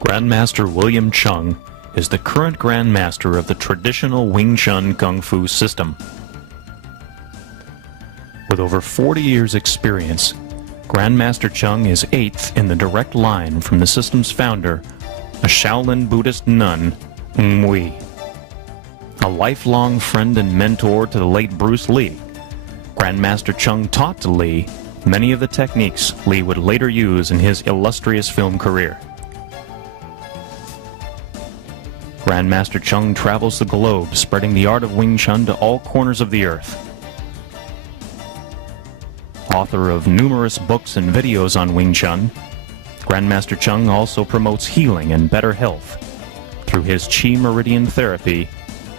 Grandmaster William Cheung is the current Grandmaster of the traditional Wing Chun Kung Fu system. With over 40 years' experience, Grandmaster Cheung is 8th in the direct line from the system's founder, a Shaolin Buddhist nun, Ng Wei. A lifelong friend and mentor to the late Bruce Lee, Grandmaster Cheung taught to Lee many of the techniques Lee would later use in his illustrious film career. Grandmaster Cheung travels the globe, spreading the art of Wing Chun to all corners of the earth. Author of numerous books and videos on Wing Chun, Grandmaster Cheung also promotes healing and better health through his Qi Meridian Therapy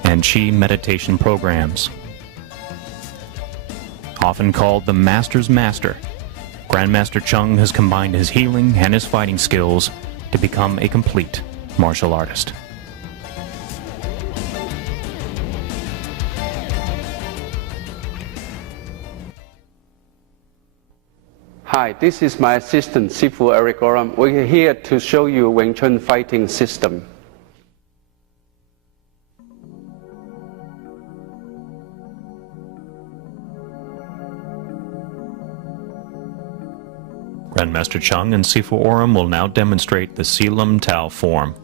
and Qi meditation programs. Often called the Master's Master, Grandmaster Cheung has combined his healing and his fighting skills to become a complete martial artist. Hi, this is my assistant, Sifu Eric Oram. We're here to show you Wing Chun fighting system. Grandmaster Cheung and Sifu Oram will now demonstrate the Silam Tao form.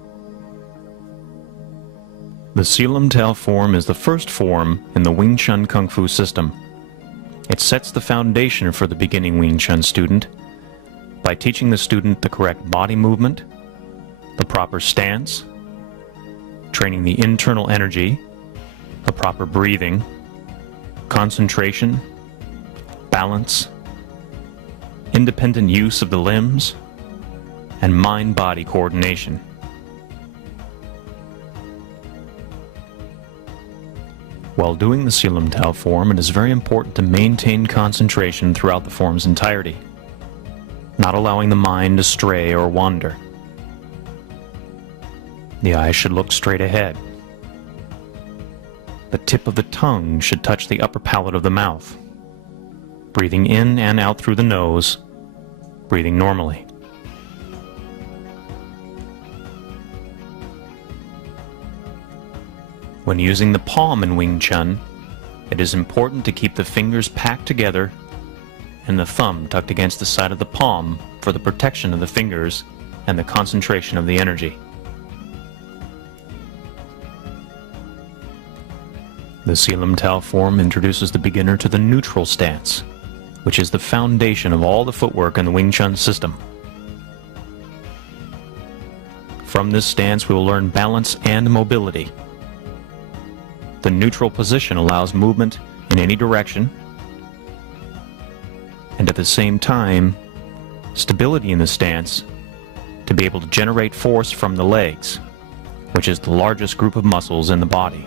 The Silam Tao form is the first form in the Wing Chun Kung Fu system. It sets the foundation for the beginning Wing Chun student by teaching the student the correct body movement, the proper stance, training the internal energy, the proper breathing, concentration, balance, independent use of the limbs, and mind-body coordination. While doing the Silam Tao form, it is very important to maintain concentration throughout the form's entirety, not allowing the mind to stray or wander. The eyes should look straight ahead. The tip of the tongue should touch the upper palate of the mouth, breathing in and out through the nose, breathing normally. When using the palm in Wing Chun, it is important to keep the fingers packed together and the thumb tucked against the side of the palm for the protection of the fingers and the concentration of the energy. The Silam Tao form introduces the beginner to the neutral stance, which is the foundation of all the footwork in the Wing Chun system. From this stance, we will learn balance and mobility. The neutral position allows movement in any direction, and at the same time, stability in the stance to be able to generate force from the legs, which is the largest group of muscles in the body.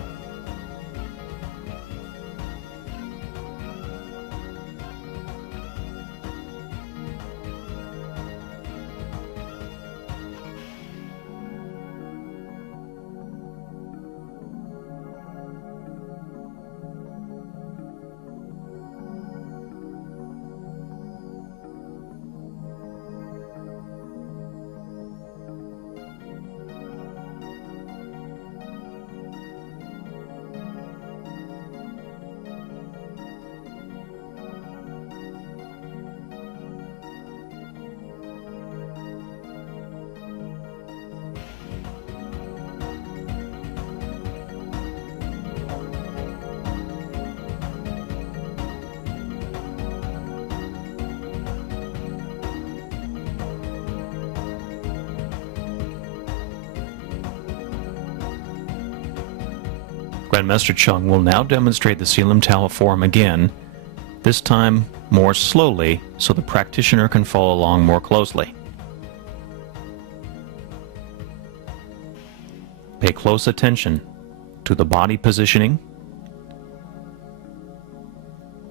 Grandmaster Cheung will now demonstrate the Silam Tao form again, this time more slowly so the practitioner can follow along more closely. Pay close attention to the body positioning,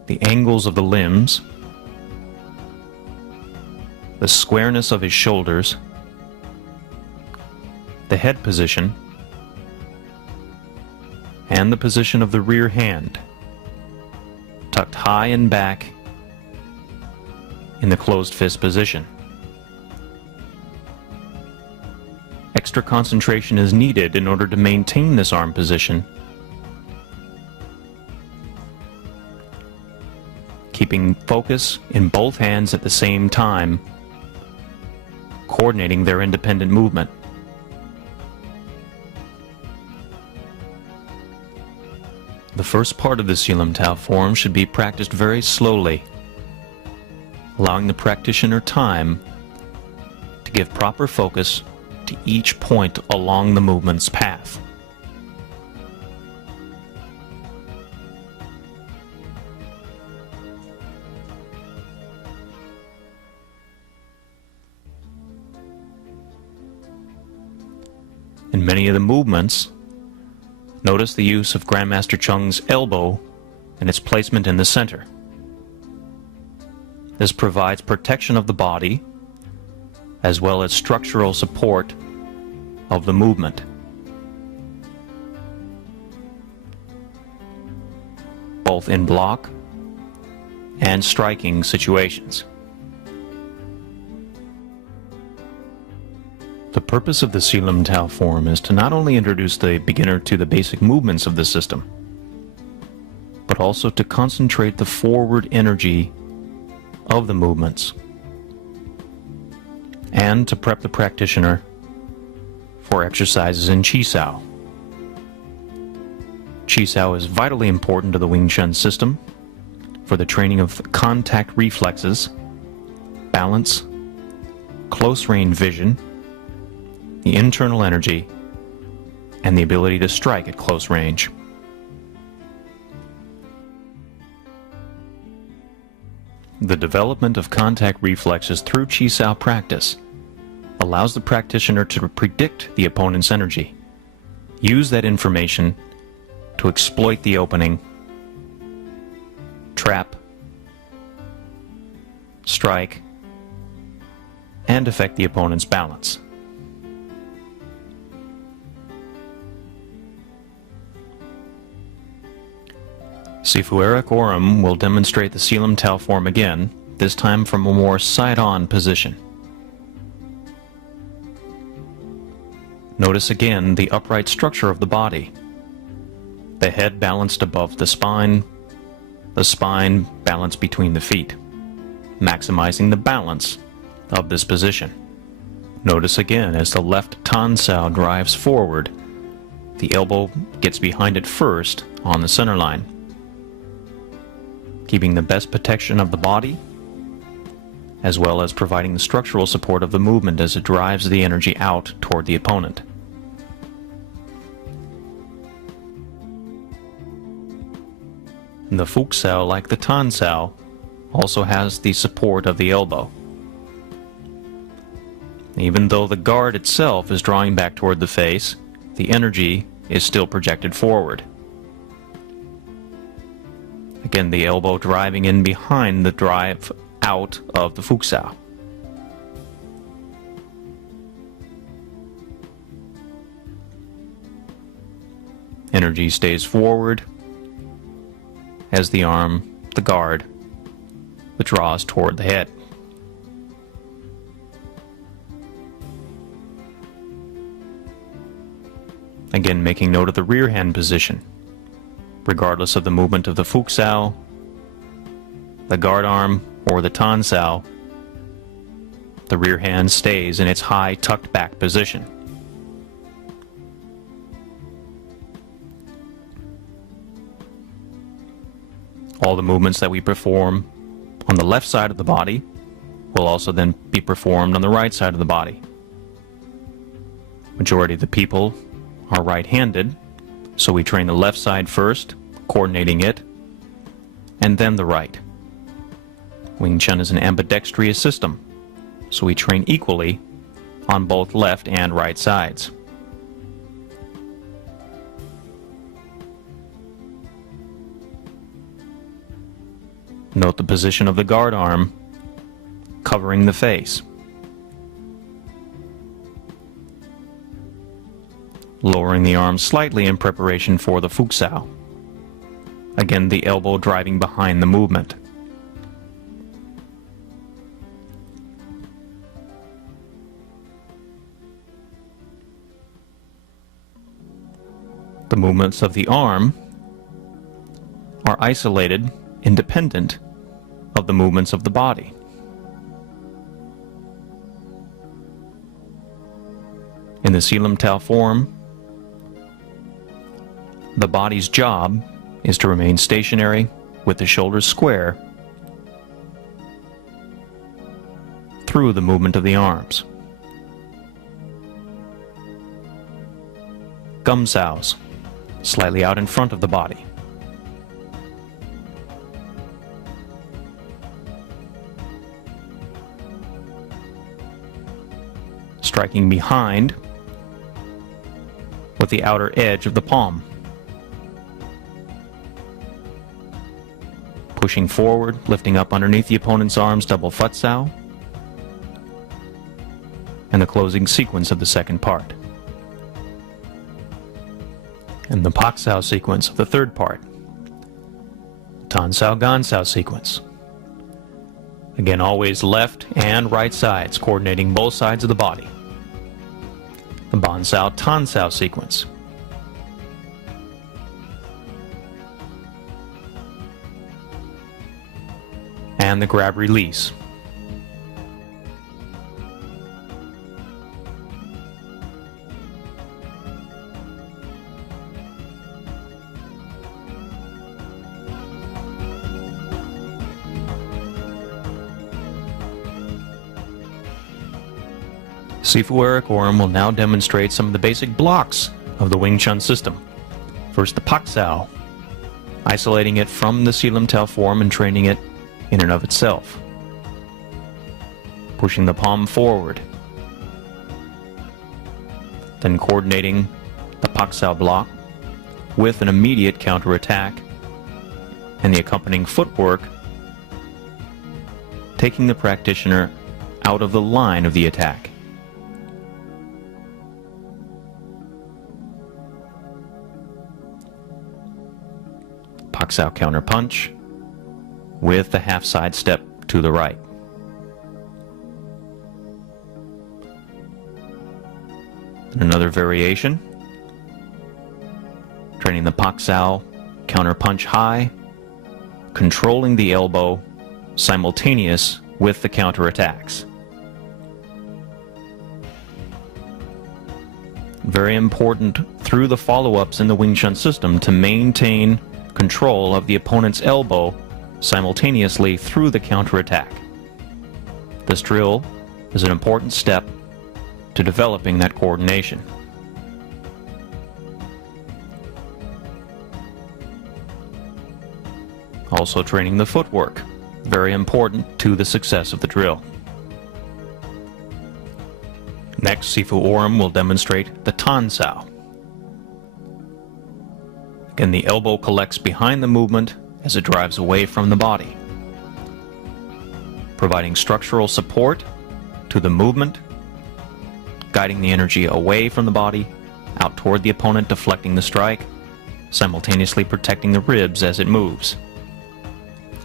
the angles of the limbs, the squareness of his shoulders, the head position, and the position of the rear hand, tucked high and back in the closed fist position. Extra concentration is needed in order to maintain this arm position, keeping focus in both hands at the same time, coordinating their independent movement. The first part of the Selam Tao form should be practiced very slowly, allowing the practitioner time to give proper focus to each point along the movement's path. In many of the movements, notice the use of Grandmaster Chung's elbow and its placement in the center. This provides protection of the body as well as structural support of the movement. Both in block and striking situations. The purpose of the Selam Tao form is to not only introduce the beginner to the basic movements of the system, but also to concentrate the forward energy of the movements, and to prep the practitioner for exercises in Chi Sao. Chi Sao is vitally important to the Wing Chun system for the training of contact reflexes, balance, close range vision, the internal energy, and the ability to strike at close range. The development of contact reflexes through Chi Sao practice allows the practitioner to predict the opponent's energy, use that information to exploit the opening, trap, strike, and affect the opponent's balance. Sifu Eric Oram will demonstrate the Selam Tao form again, this time from a more side-on position. Notice again the upright structure of the body. The head balanced above the spine balanced between the feet, maximizing the balance of this position. Notice again as the left Tan Sao drives forward, the elbow gets behind it first on the center line, keeping the best protection of the body, as well as providing the structural support of the movement as it drives the energy out toward the opponent. The Fuk Sao, like the Tan Sao, also has the support of the elbow. Even though the guard itself is drawing back toward the face, the energy is still projected forward. Again, the elbow driving in behind the drive out of the Fuk Sao. Energy stays forward as the arm, the guard, withdraws toward the head. Again, making note of the rear hand position. Regardless of the movement of the Fuk Sao, the guard arm, or the Tan Sao, the rear hand stays in its high tucked back position. All the movements that we perform on the left side of the body will also then be performed on the right side of the body. Majority of the people are right-handed, so we train the left side first, coordinating it, and then the right. Wing Chun is an ambidextrous system, so we train equally on both left and right sides. Note the position of the guard arm covering the face. Lowering the arm slightly in preparation for the Fuk Sao. Again, the elbow driving behind the movement. The movements of the arm are isolated, independent of the movements of the body. In the Selim Tau form, the body's job is to remain stationary with the shoulders square through the movement of the arms. Gumsaos, slightly out in front of the body. Striking behind with the outer edge of the palm. Pushing forward, lifting up underneath the opponent's arms, double futsal. And the closing sequence of the second part. And the Pak-Sao sequence of the third part. Tan-Sao, Gan-Sao sequence. Again, always left and right sides, coordinating both sides of the body. The Ban-Sao, Tan-Sao sequence. And the grab release. Sifu Eric Oram will now demonstrate some of the basic blocks of the Wing Chun system. First, the Pak-Sao, isolating it from the Selim Tau form and training it in and of itself. Pushing the palm forward. Then coordinating the Pak-Sao block with an immediate counterattack and the accompanying footwork, taking the practitioner out of the line of the attack. Pak-Sao counter punch with the half side step to the right. And another variation, training the Pak-Sao counter punch high, controlling the elbow simultaneous with the counter attacks. Very important through the follow-ups in the Wing Chun system to maintain control of the opponent's elbow simultaneously through the counterattack. This drill is an important step to developing that coordination. Also training the footwork, very important to the success of the drill. Next, Sifu Oram will demonstrate the Tan-Sao. Again, the elbow collects behind the movement as it drives away from the body, providing structural support to the movement, guiding the energy away from the body, out toward the opponent, deflecting the strike, simultaneously protecting the ribs as it moves.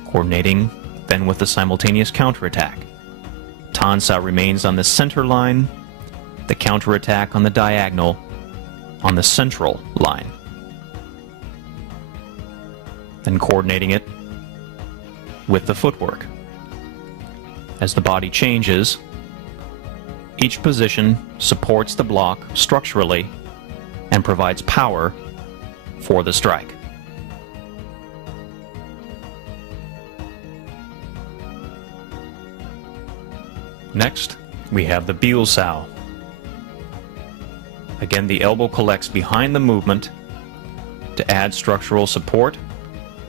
Coordinating then with the simultaneous counterattack. Tan-Sao remains on the center line, the counterattack on the diagonal, on the central line. Then coordinating it with the footwork. As the body changes, each position supports the block structurally and provides power for the strike. Next, we have the Biu-Sao. Again, the elbow collects behind the movement to add structural support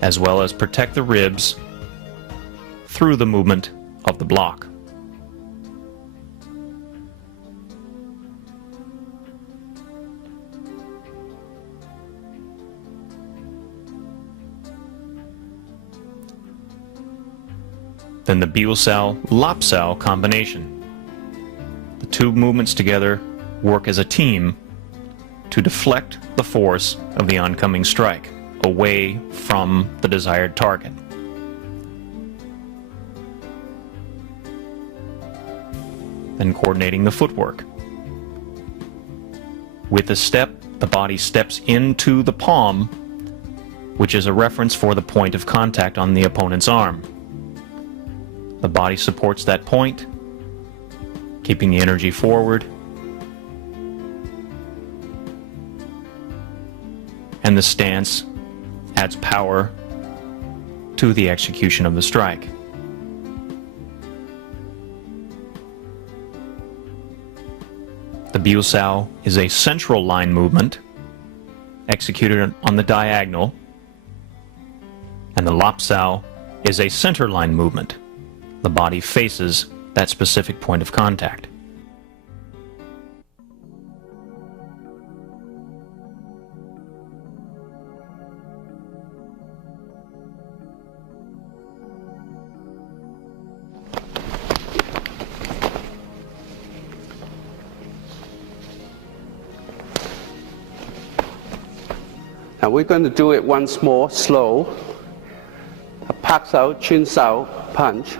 as well as protect the ribs through the movement of the block. Then the Biu-Sao, Lap-Sao combination. The two movements together work as a team to deflect the force of the oncoming strike away from the desired target. Then coordinating the footwork with the step the body steps into the palm, which is a reference for the point of contact on the opponent's arm. The body supports that point, keeping the energy forward, and the stance adds power to the execution of the strike. The Biu Sao is a central line movement executed on the diagonal, and the Lap Sao is a center line movement. The body faces that specific point of contact. Now we're going to do it once more, slow. A Pak Sao, Chin Sao punch.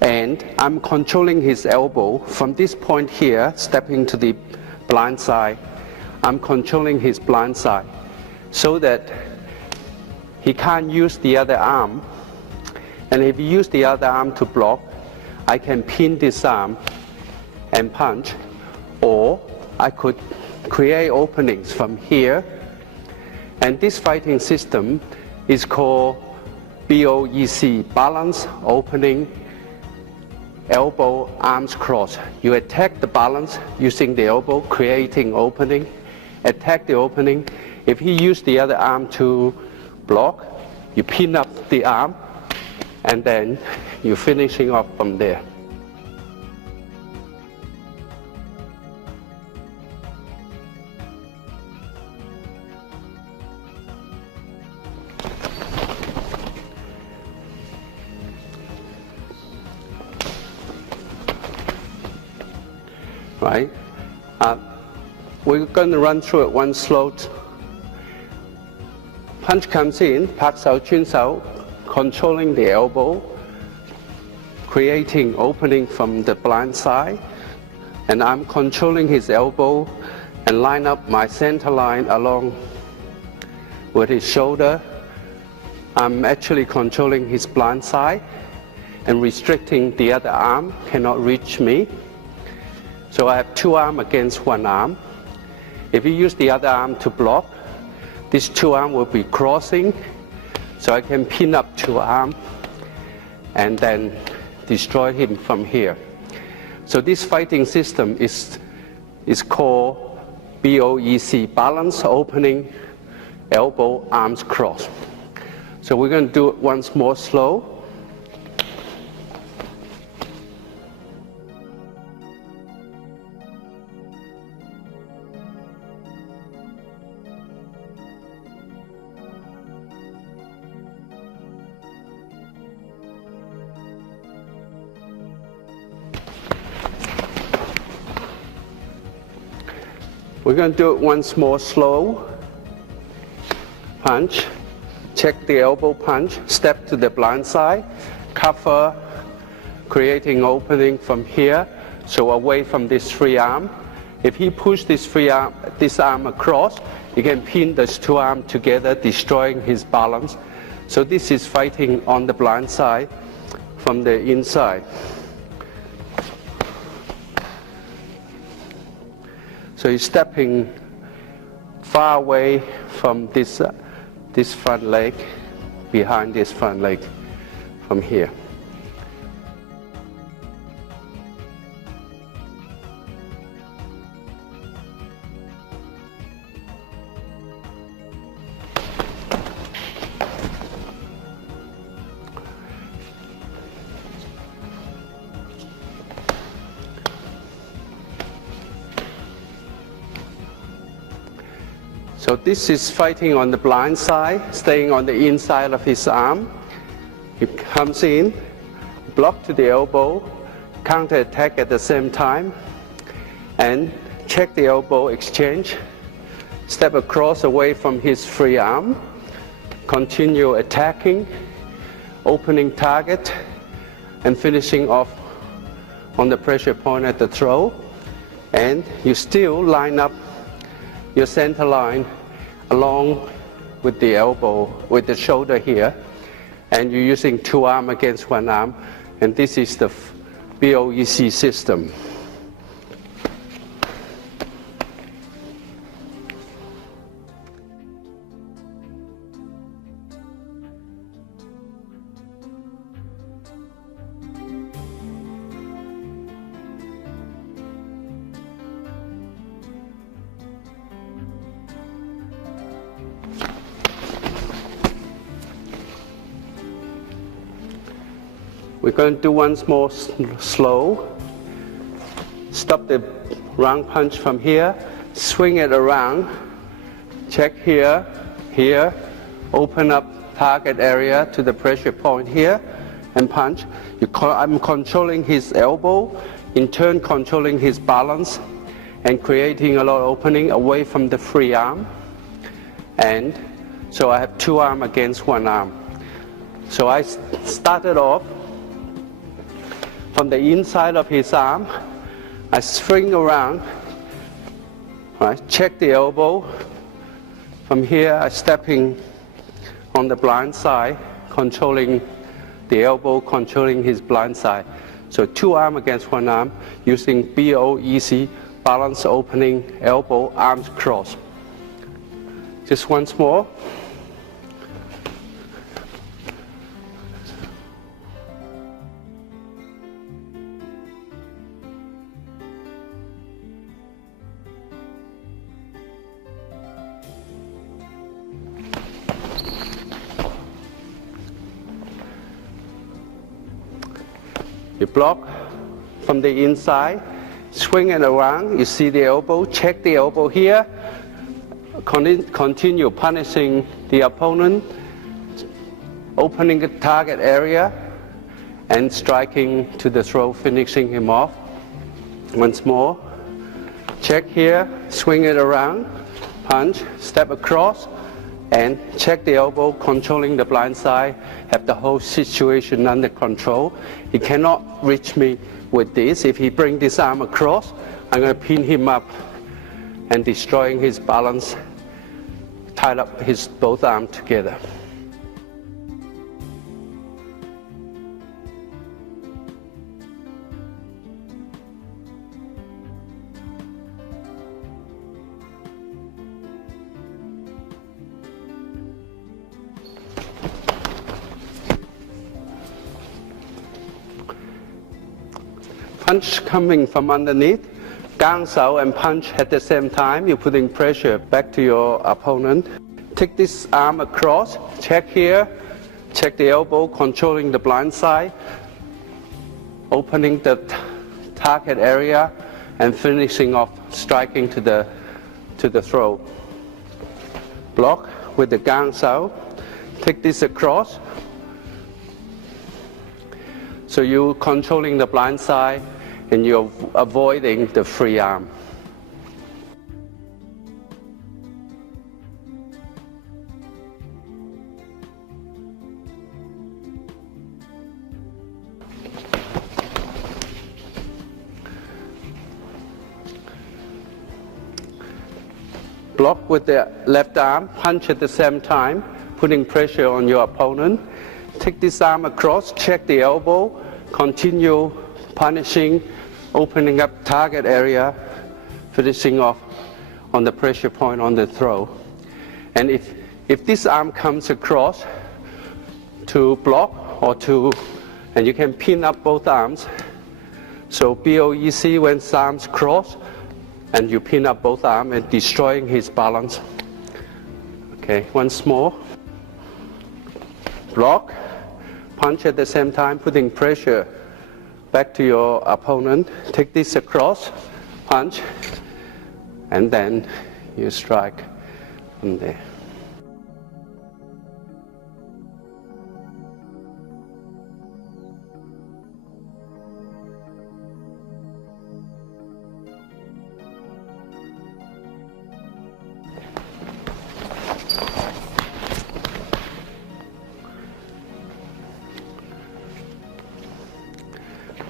And I'm controlling his elbow from this point here, stepping to the blind side. I'm controlling his blind side so that he can't use the other arm. And if he uses the other arm to block, I can pin this arm and punch. Or I could create openings from here. And this fighting system is called BOEC, balance, opening, elbow, arms cross. You attack the balance using the elbow, creating opening, attack the opening. If he used the other arm to block, you pin up the arm, and then you're finishing off from there. Right? We're going to run through it one slow. Punch comes in, Pak Sao, Chin Sao, controlling the elbow, creating opening from the blind side, and I'm controlling his elbow and line up my center line along with his shoulder. I'm actually controlling his blind side and restricting the other arm, cannot reach me. So I have two arms against one arm. If you use the other arm to block, these two arms will be crossing, so I can pin up two arms and then destroy him from here. So this fighting system is called BOEC, balance, opening, elbow, arms cross. So we're going to do it once more slow. We're going to do it once more slow. Punch, check the elbow punch, step to the blind side, cover, creating opening from here, so away from this free arm. If he pushes this arm across, he can pin those two arms together, destroying his balance. So this is fighting on the blind side from the inside. So he's stepping far away from this front leg, behind this front leg, from here. So this is fighting on the blind side, staying on the inside of his arm. He comes in, block to the elbow, counter attack at the same time, and check the elbow exchange, step across away from his free arm, continue attacking, opening target, and finishing off on the pressure point at the throw. And you still line up your center line along with the elbow, with the shoulder here, and you're using 2 arms against 1 arm, and this is the BOEC system. We're going to do once more slow. Stop the round punch from here, swing it around, check here, here, open up target area to the pressure point here, and punch. I'm controlling his elbow, in turn controlling his balance, and creating a lot of opening away from the free arm. And so I have 2 arms against 1 arm. So I started off from the inside of his arm. I swing around, right, check the elbow. From here, I stepping on the blind side, controlling the elbow, controlling his blind side. So 2 arms against 1 arm, using BOEC, balance opening, elbow, arms cross. Just once more. You block from the inside, swing it around, you see the elbow, check the elbow here, continue punishing the opponent, opening the target area, and striking to the throat, finishing him off. Once more, check here, swing it around, punch, step across, and check the elbow, controlling the blind side, have the whole situation under control. He cannot reach me with this. If he brings this arm across, I'm going to pin him up and destroying his balance, tie up his both arms together. Punch coming from underneath, gang sao and punch at the same time. You're putting pressure back to your opponent. Take this arm across, check here, check the elbow, controlling the blind side, opening the target area, and finishing off, striking to the throat. Block with the gang sao. Take this across. So you're controlling the blind side and you're avoiding the free arm. Block with the left arm, punch at the same time, putting pressure on your opponent. Take this arm across, check the elbow, continue punishing, opening up target area, finishing off on the pressure point on the throat. And if this arm comes across to block or to, and you can pin up both arms. So BOEC when arms cross, and you pin up both arms and destroying his balance. Okay, once more. Block, punch at the same time, putting pressure back to your opponent. Take this across, punch, and then you strike from there.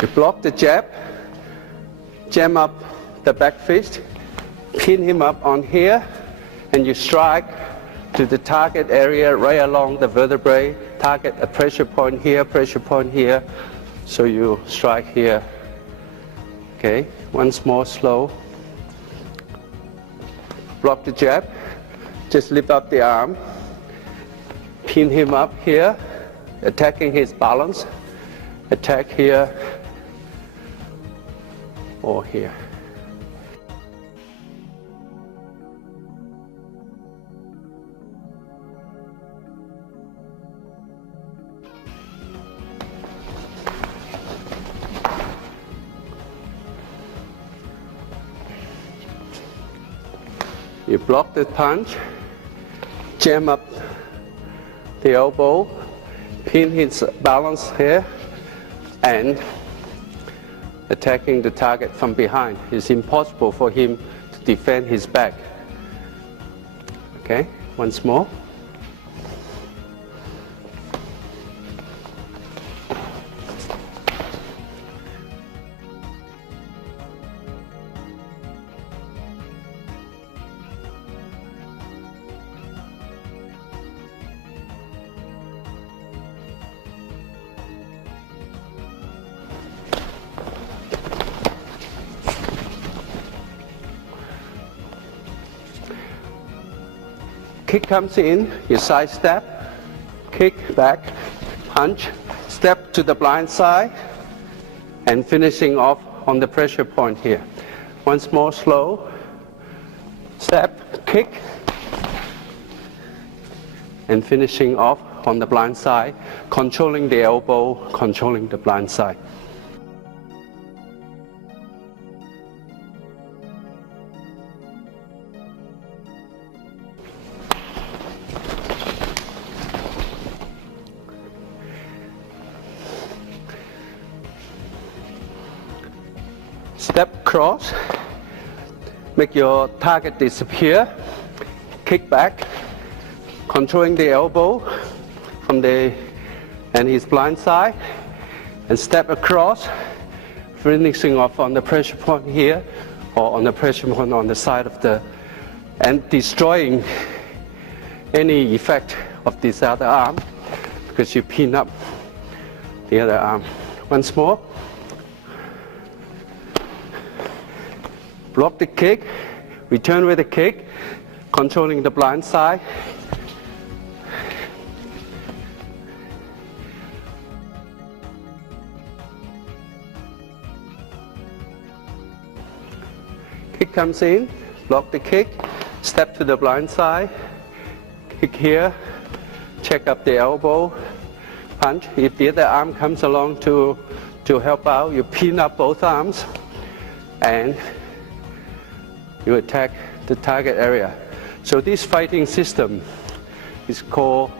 You block the jab, jam up the back fist, pin him up on here, and you strike to the target area right along the vertebrae, target a pressure point here, so you strike here. Okay, once more, slow. Block the jab, just lift up the arm, pin him up here, attacking his balance, attack here or here. You block the punch, jam up the elbow, pin his balance here, and attacking the target from behind. It's impossible for him to defend his back. Okay, once more. Kick comes in, you side step, kick back, punch, step to the blind side, and finishing off on the pressure point here. Once more, slow, step, kick, and finishing off on the blind side, controlling the elbow, controlling the blind side. Step cross, make your target disappear, kick back, controlling the elbow from and his blind side, and step across, finishing off on the pressure point here, or on the pressure point on the side of and destroying any effect of this other arm, because you pin up the other arm. Once more. Block the kick, return with a kick, controlling the blind side. Kick comes in, block the kick, step to the blind side, kick here, check up the elbow, punch. If the other arm comes along to help out, you pin up both arms and you attack the target area. So this fighting system is called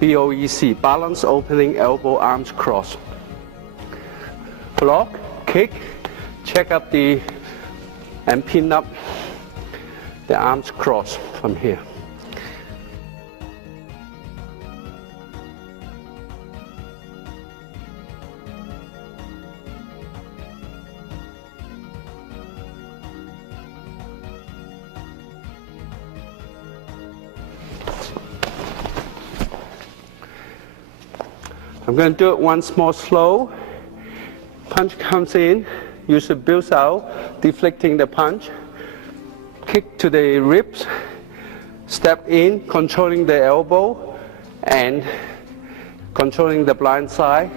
BOEC, Balance Opening Elbow Arms Cross. Block, kick, check up and pin up the arms cross from here. I'm going to do it once more slow. Punch comes in, use the builds out, deflecting the punch. Kick to the ribs, step in, controlling the elbow and controlling the blind side,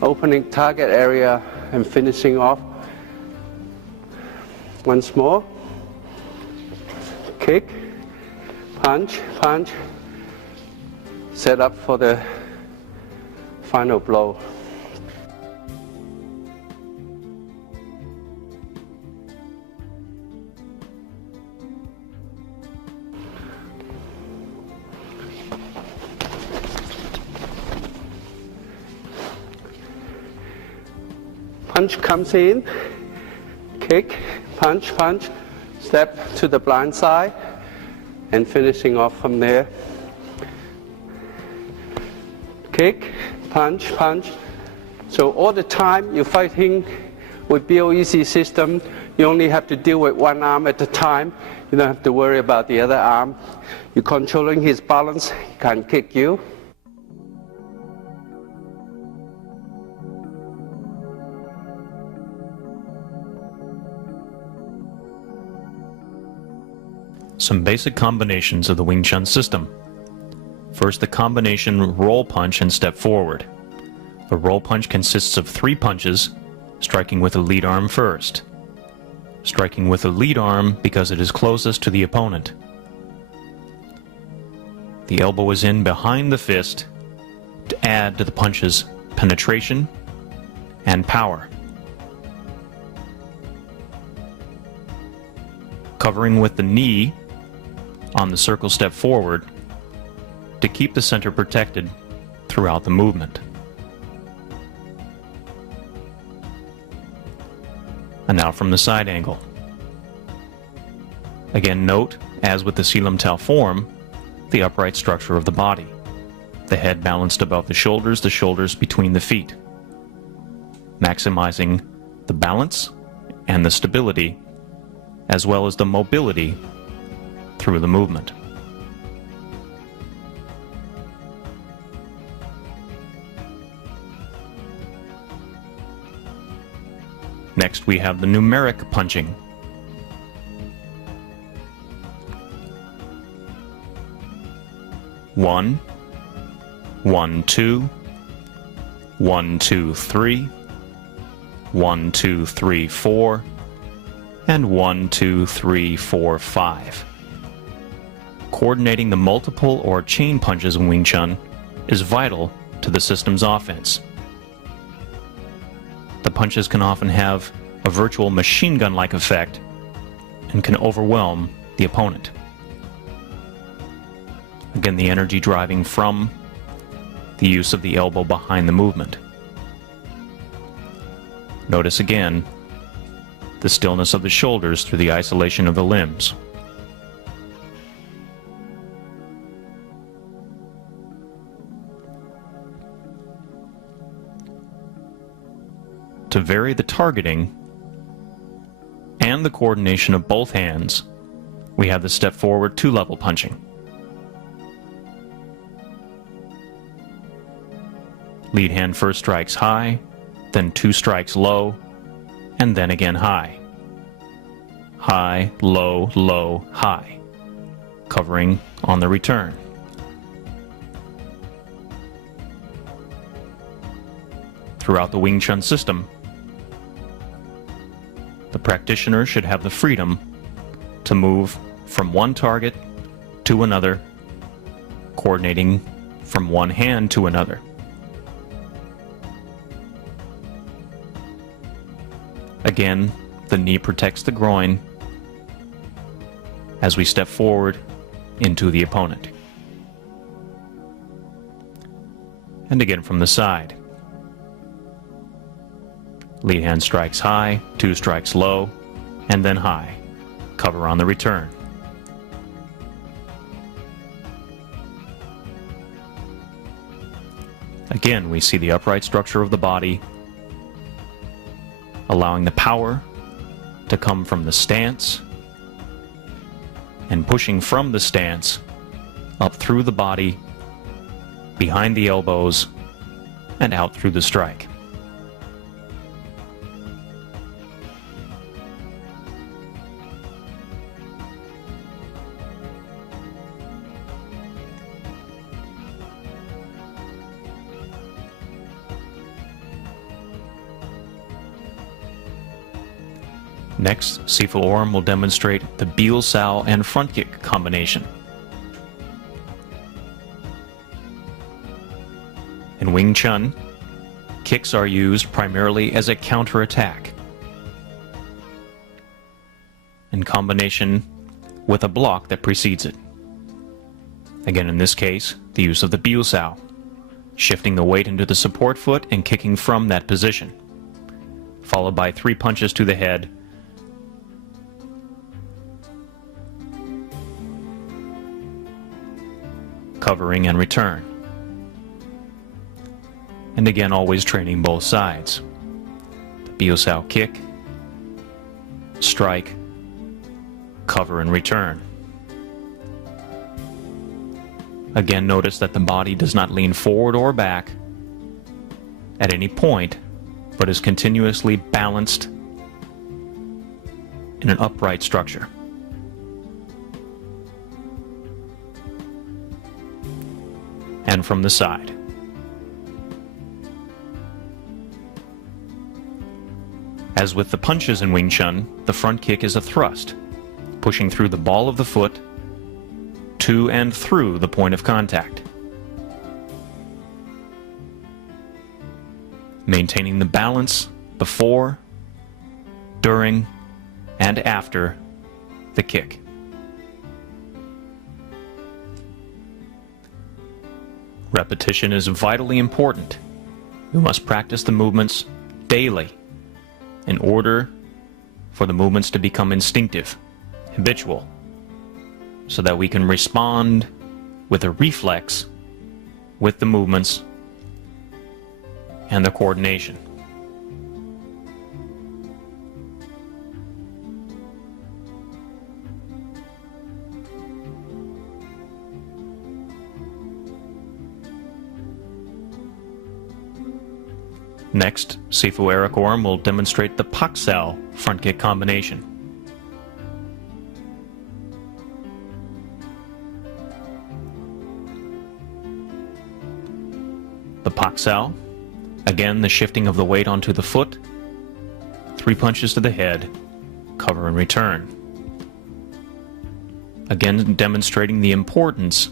opening target area and finishing off. Once more. Kick, punch, punch, set up for the final blow. Punch comes in, kick, punch, punch, step to the blind side, and finishing off from there. Kick, punch, punch. So all the time you're fighting With BOEC system, you only have to deal with one arm at a time. You don't have to worry about the other arm. You're controlling his balance, he can't kick you. Some basic combinations of the Wing Chun system. First, the combination roll punch and step forward. The roll punch consists of 3 punches, striking with the lead arm first. Striking with the lead arm because it is closest to the opponent. The elbow is in behind the fist to add to the punch's penetration and power. Covering with the knee on the circle step forward to keep the center protected throughout the movement. And now from the side angle. Again, note, as with the Si Lum Tao form, the upright structure of the body. The head balanced above the shoulders between the feet. Maximizing the balance and the stability, as well as the mobility through the movement. Next, we have the numeric punching. One, 1, 2, 1, 2, 3, 1, 2, 3, 4, and 1, 2, 3, 4, 5. Coordinating the multiple or chain punches in Wing Chun is vital to the system's offense. The punches can often have a virtual machine gun-like effect and can overwhelm the opponent. Again, the energy driving from the use of the elbow behind the movement. Notice again the stillness of the shoulders through the isolation of the limbs. To vary the targeting and the coordination of both hands, we have the step forward 2-level punching. Lead hand first strikes high, then 2 strikes low, and then again high. High, low, low, high, covering on the return. Throughout the Wing Chun system, the practitioner should have the freedom to move from one target to another, coordinating from one hand to another. Again, the knee protects the groin as we step forward into the opponent. And again from the side. Lead hand strikes high, 2 strikes low, and then high. Cover on the return. Again, we see the upright structure of the body, allowing the power to come from the stance and pushing from the stance up through the body, behind the elbows, and out through the strike. Next, Sifu Oram will demonstrate the Biu Sao and front kick combination. In Wing Chun, kicks are used primarily as a counterattack, in combination with a block that precedes it. Again, in this case, the use of the Biu Sao, shifting the weight into the support foot and kicking from that position, followed by 3 punches to the head, covering and return. And again, always training both sides. The Biusao kick, strike, cover and return. Again, notice that the body does not lean forward or back at any point, but is continuously balanced in an upright structure. And from the side. As with the punches in Wing Chun, the front kick is a thrust, pushing through the ball of the foot to and through the point of contact, maintaining the balance before, during, and after the kick. Repetition is vitally important. You must practice the movements daily in order for the movements to become instinctive, habitual, so that we can respond with a reflex with the movements and the coordination. Next, Sifu Eric Orm will demonstrate the Pak Sao front kick combination. The Pak Sao, again the shifting of the weight onto the foot, 3 punches to the head, cover and return. Again demonstrating the importance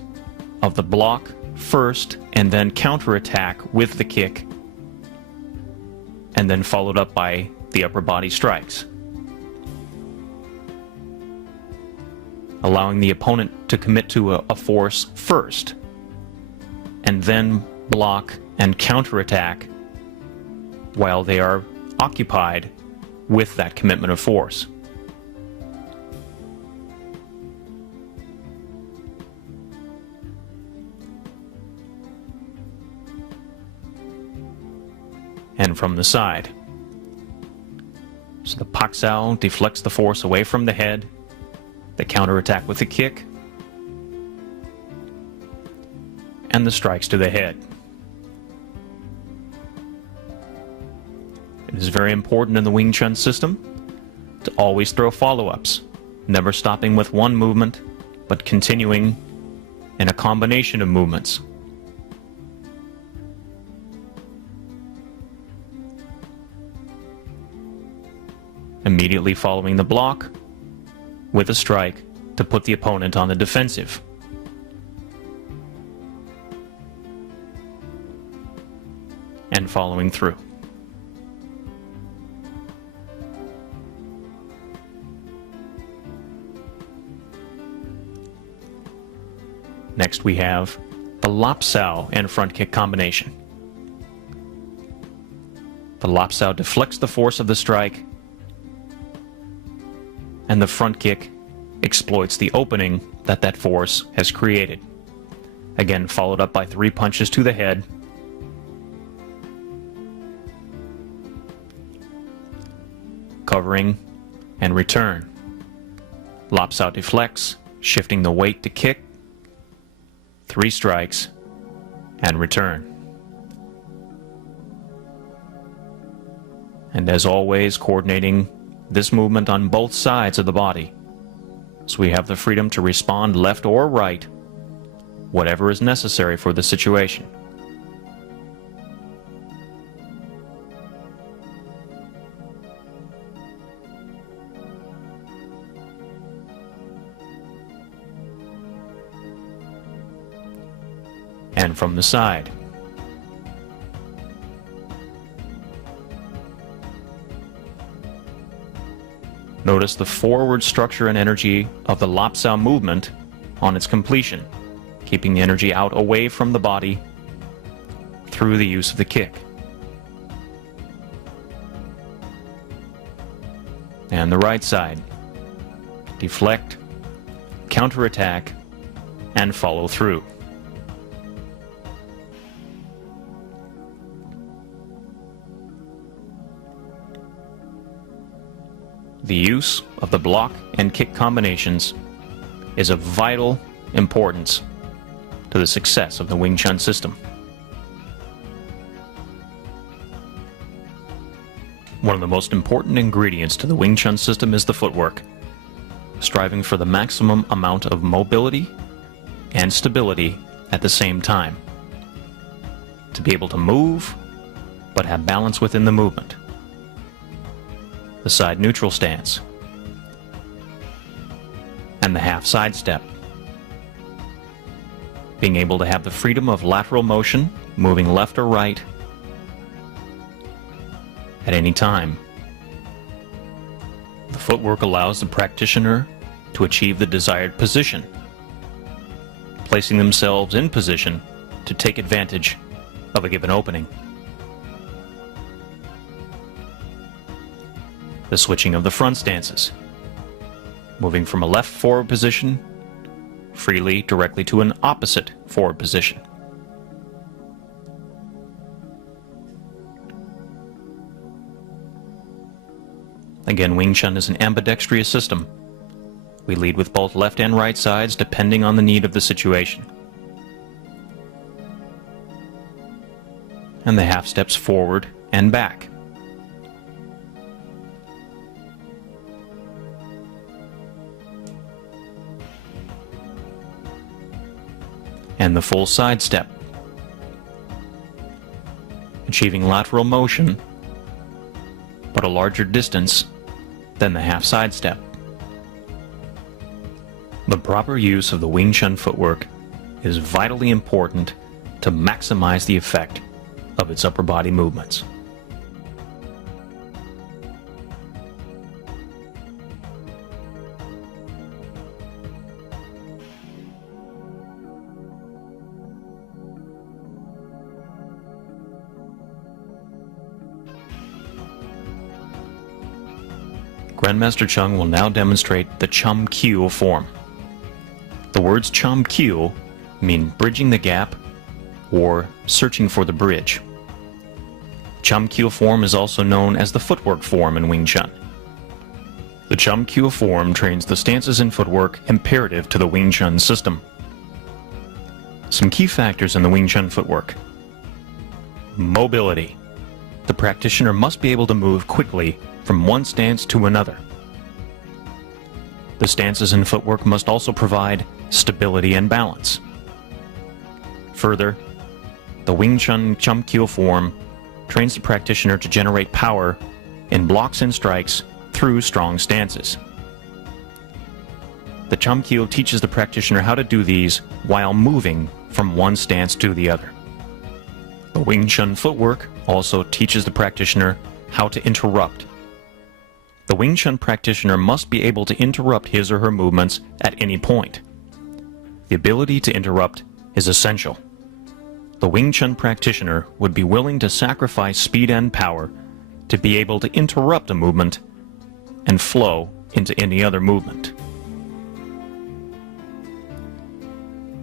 of the block first and then counterattack with the kick, and then followed up by the upper body strikes. Allowing the opponent to commit to a force first, and then block and counterattack while they are occupied with that commitment of force. And from the side. So the Pak Sao deflects the force away from the head, the counterattack with the kick, and the strikes to the head. It is very important in the Wing Chun system to always throw follow-ups, never stopping with one movement, but continuing in a combination of movements. Immediately following the block with a strike to put the opponent on the defensive. And following through. Next we have the Lap Sao and front kick combination. The Lap Sao deflects the force of the strike, and the front kick exploits the opening that that force has created. Again, followed up by 3 punches to the head. Covering and return. Lap Sao deflects, shifting the weight to kick. 3 strikes and return. And as always, coordinating this movement on both sides of the body, so we have the freedom to respond left or right, whatever is necessary for the situation. And from the side. Notice the forward structure and energy of the Lap Sao movement on its completion, keeping the energy out away from the body through the use of the kick. And the right side. Deflect, counterattack, and follow through. The use of the block and kick combinations is of vital importance to the success of the Wing Chun system. One of the most important ingredients to the Wing Chun system is the footwork, striving for the maximum amount of mobility and stability at the same time, to be able to move but have balance within the movement. The side neutral stance and the half side step. Being able to have the freedom of lateral motion, moving left or right at any time. The footwork allows the practitioner to achieve the desired position, placing themselves in position to take advantage of a given opening. The switching of the front stances, moving from a left forward position freely directly to an opposite forward position. Again, Wing Chun is an ambidextrous system. We lead with both left and right sides depending on the need of the situation. And the half steps forward and back. And the full side step, achieving lateral motion but a larger distance than the half side step. The proper use of the Wing Chun footwork is vitally important to maximize the effect of its upper body movements. Grandmaster Chung will now demonstrate the Chum Kiu form. The words Chum Kiu mean bridging the gap or searching for the bridge. Chum Kiu form is also known as the footwork form in Wing Chun. The Chum Kiu form trains the stances and footwork imperative to the Wing Chun system. Some key factors in the Wing Chun footwork. Mobility. The practitioner must be able to move quickly from one stance to another. The stances and footwork must also provide stability and balance. Further, the Wing Chun Chum Kiu form trains the practitioner to generate power in blocks and strikes through strong stances. The Chum Kiu teaches the practitioner how to do these while moving from one stance to the other. The Wing Chun footwork also teaches the practitioner how to interrupt. The Wing Chun practitioner must be able to interrupt his or her movements at any point. The ability to interrupt is essential. The Wing Chun practitioner would be willing to sacrifice speed and power to be able to interrupt a movement and flow into any other movement.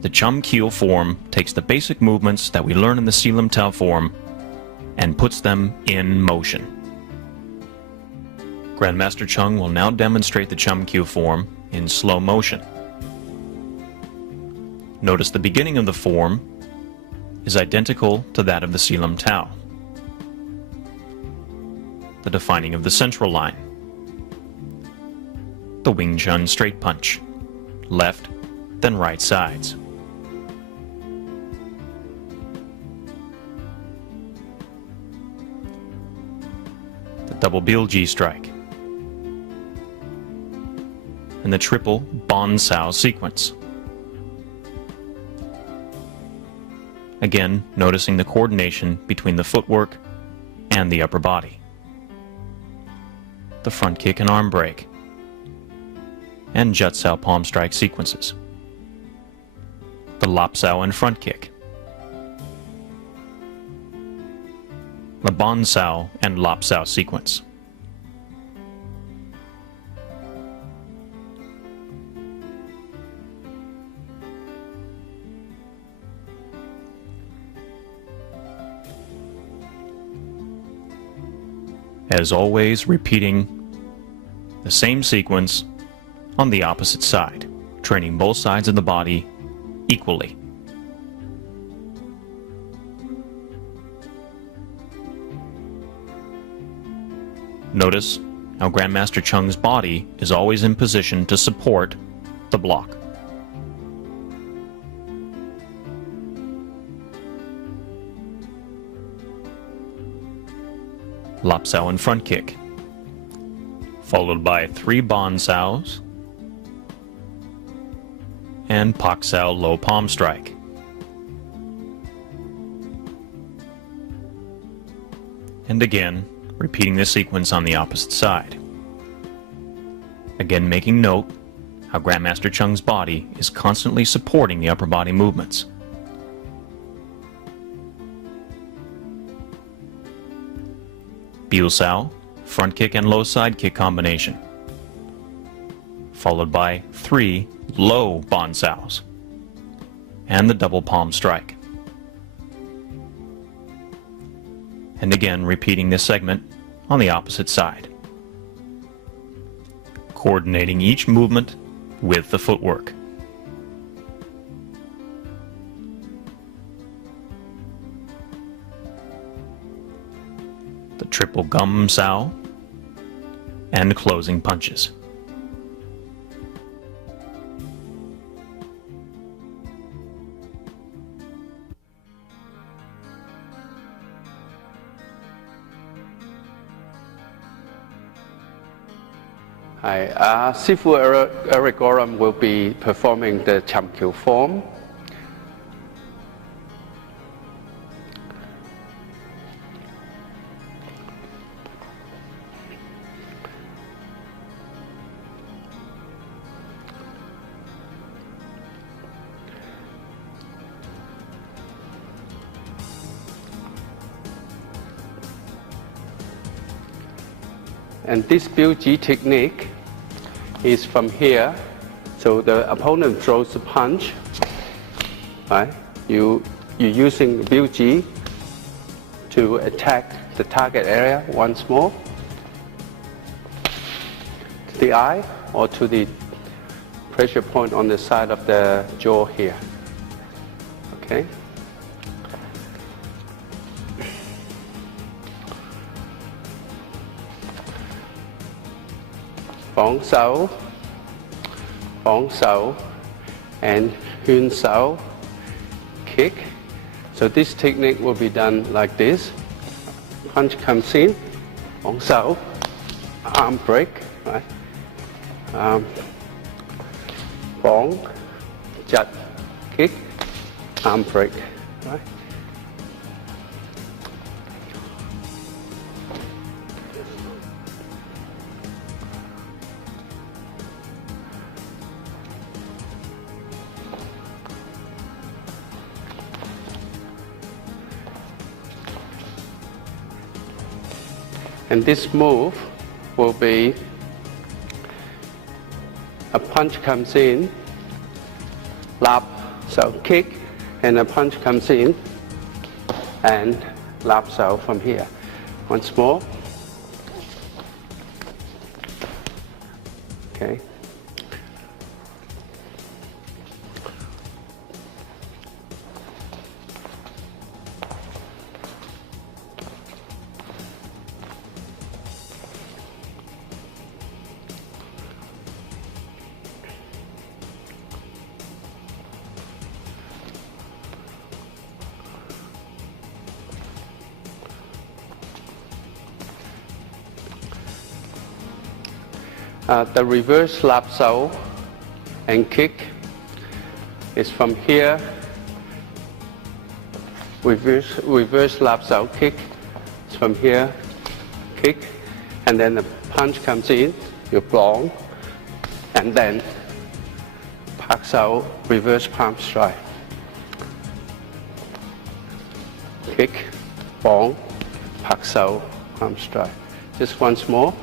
The Chum Kiu form takes the basic movements that we learn in the Si Lim Tao form and puts them in motion. Grandmaster Chung will now demonstrate the Chum Kiu form in slow motion. Notice the beginning of the form is identical to that of the Si Lim Tao. The defining of the central line. The Wing Chun straight punch. Left, then right sides. The double Biu-ji strike. And the triple Bon Sao sequence. Again, noticing the coordination between the footwork and the upper body. The front kick and arm break. And Jut Sao palm strike sequences. The Lap Sao and front kick. The Bon Sao and Lap Sao sequence. As always, repeating The same sequence on the opposite side, training both sides of the body equally. Notice how Grandmaster Chung's body is always in position to support the block. Lap Sao and front kick, followed by 3 Bon Saos and Pak Sao low palm strike. And again, repeating this sequence on the opposite side. Again, making note how Grandmaster Chung's body is constantly supporting the upper body movements. Biu Sao, front kick and low side kick combination, followed by 3 low Bon Saos and the double palm strike. And again, repeating this segment on the opposite side, coordinating each movement with the footwork. The triple Gum Sao and closing punches. Hi, Sifu Eric Gorham will be performing the Cham Kiu form. And this Biu Ji technique is from here. So the opponent throws a punch, right? You're using Biu Ji to attack the target area once more, to the eye or to the pressure point on the side of the jaw here. Okay. Bóng Sao, and Hyun Sao kick. So this technique will be done like this. Punch comes in, Bóng Sao, arm break, right? Bóng, Jat kick, arm break, right? And this move will be a punch comes in, lap, so kick, and a punch comes in, and lap so from here. Once more. Okay. The reverse lap sao and kick is from here. Reverse lap sao kick is from here. Kick, and then the punch comes in. You block, and then pak sao reverse palm strike. Kick, bong, pak sao palm strike. Just once more.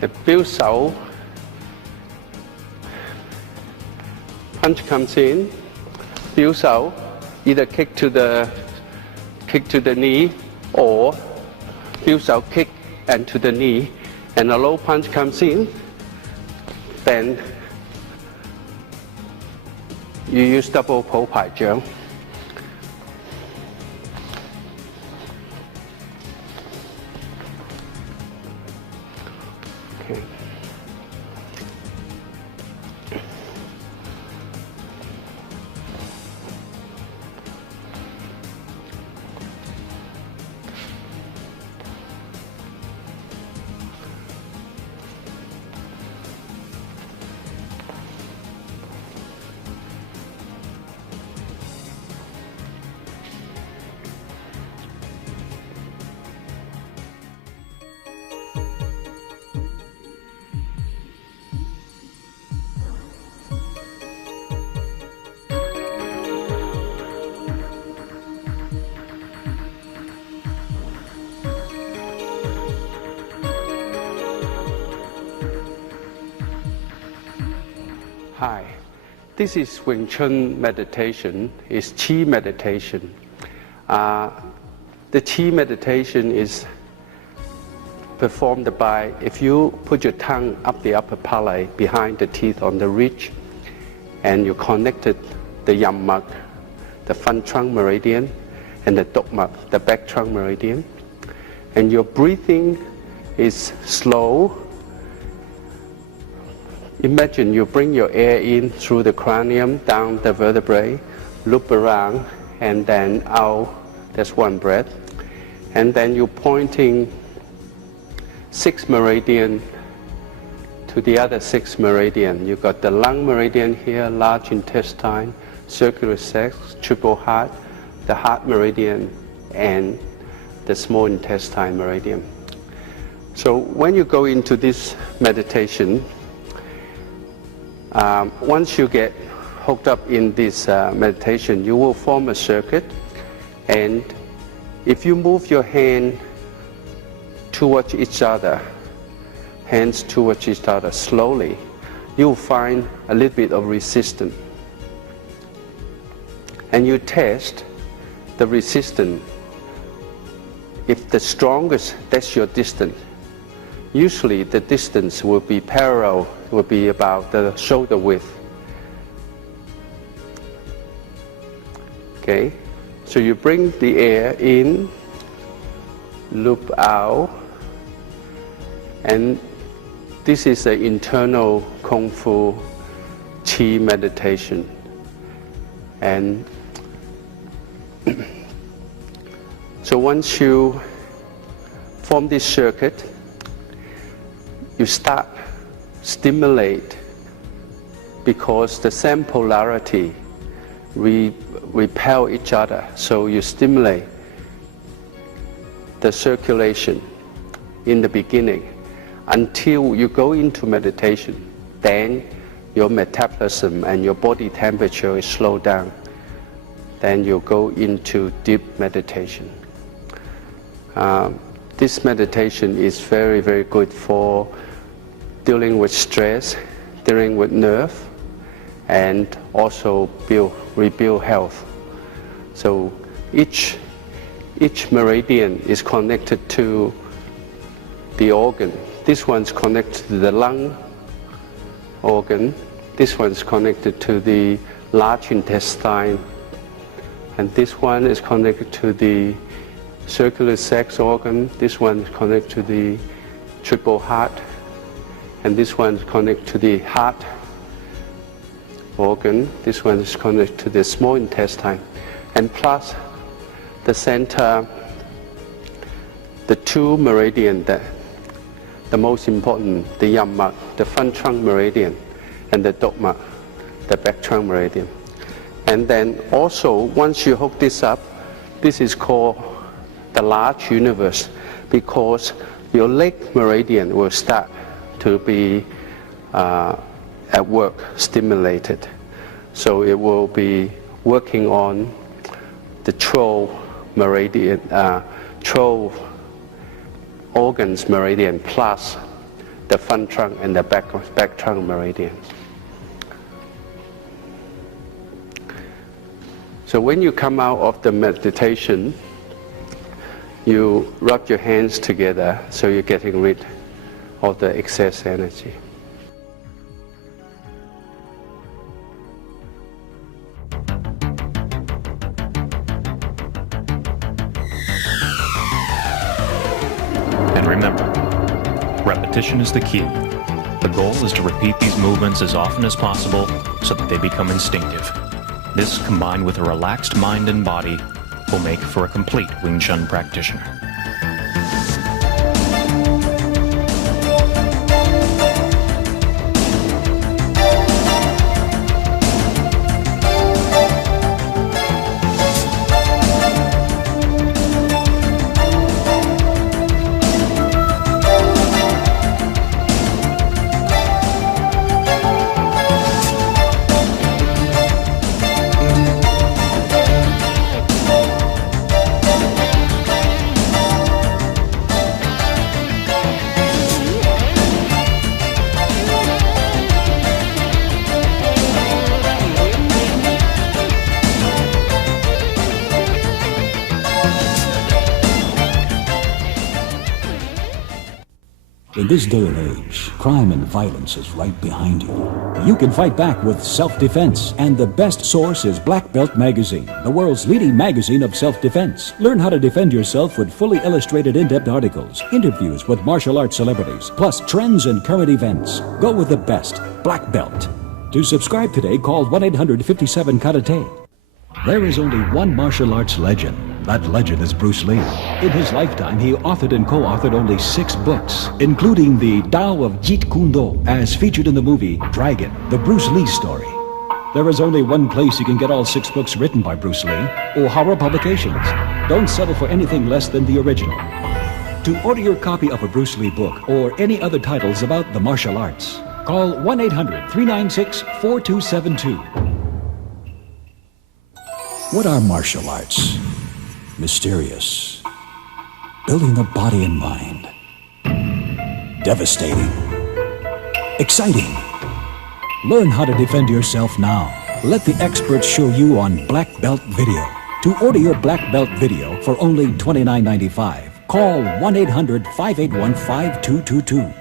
The 標手 punch comes in, 標手 either kick to the knee or 標手 kick and to the knee, and a low punch comes in, then you use double 抱排掌. Okay. Hi, this is Wing Chun meditation. It's Qi meditation. The Qi meditation is performed by, if you put your tongue up the upper palate behind the teeth on the ridge, and you connected the Yam Mak, the front trunk meridian, and the Dok Mak, the back trunk meridian, and your breathing is slow. Imagine you bring your air in through the cranium, down the vertebrae, loop around, and then out. That's one breath. And then you're pointing 6 meridian to the other 6 meridian. You've got the lung meridian here, large intestine, circular sac, triple heart, the heart meridian, and the small intestine meridian. So when you go into this meditation, once you get hooked up in this meditation, you will form a circuit, and if you move your hand towards each other, hands towards each other slowly, you'll find a little bit of resistance. And you test the resistance. If the strongest, that's your distance. Usually the distance will be parallel, will be about the shoulder width. Okay, so you bring the air in, loop out, and this is the internal Kung Fu Qi meditation. And so once you form this circuit, you start stimulate, because the same polarity repel each other. So you stimulate the circulation in the beginning until you go into meditation. Then your metabolism and your body temperature is slowed down. Then you go into deep meditation. This meditation is very, very good for dealing with stress, dealing with nerve, and also rebuild health. So each meridian is connected to the organ. This one's connected to the lung organ. This one's connected to the large intestine. And this one is connected to the circular sac organ. This one is connected to the triple heart. And this one is connected to the heart organ. This one is connected to the small intestine. And plus the center, the 2 meridian, the most important, the Yam Mak, the front trunk meridian, and the Dok Mak, the back trunk meridian. And then also, once you hook this up, this is called the large universe, because your leg meridian will start to be at work, stimulated. So it will be working on the 12 meridian, 12 organs meridian plus the front trunk and the back trunk meridians. So when you come out of the meditation, you rub your hands together so you're getting rid of the excess energy. And remember, repetition is the key. The goal is to repeat these movements as often as possible so that they become instinctive. This, combined with a relaxed mind and body, will make for a complete Wing Chun practitioner. In this day and age, crime and violence is right behind you. You can fight back with self-defense, and the best source is Black Belt Magazine, the world's leading magazine of self-defense. Learn how to defend yourself with fully illustrated in-depth articles, interviews with martial arts celebrities, plus trends and current events. Go with the best, Black Belt. To subscribe today, call 1-800-57-KARATE. There is only one martial arts legend. That legend is Bruce Lee. In his lifetime, he authored and co-authored only 6 books, including the Tao of Jeet Kune Do, as featured in the movie Dragon, the Bruce Lee story. There is only one place you can get all 6 books written by Bruce Lee, O'Hara Publications. Don't settle for anything less than the original. To order your copy of a Bruce Lee book or any other titles about the martial arts, call 1-800-396-4272. What are martial arts? Mysterious. Building the body and mind. Devastating. Exciting. Learn how to defend yourself now. Let the experts show you on Black Belt Video. To order your Black Belt Video for only $29.95, call 1-800-581-5222.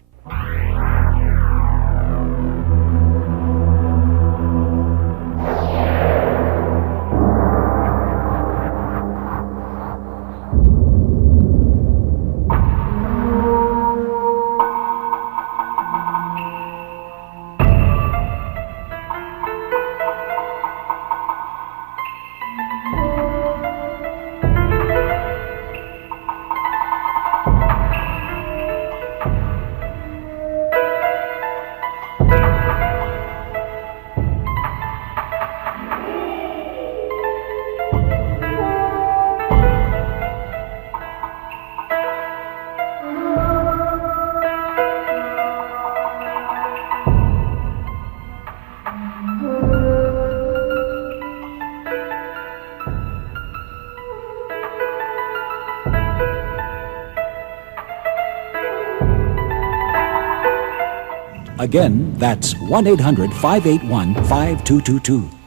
Again, that's 1-800-581-5222.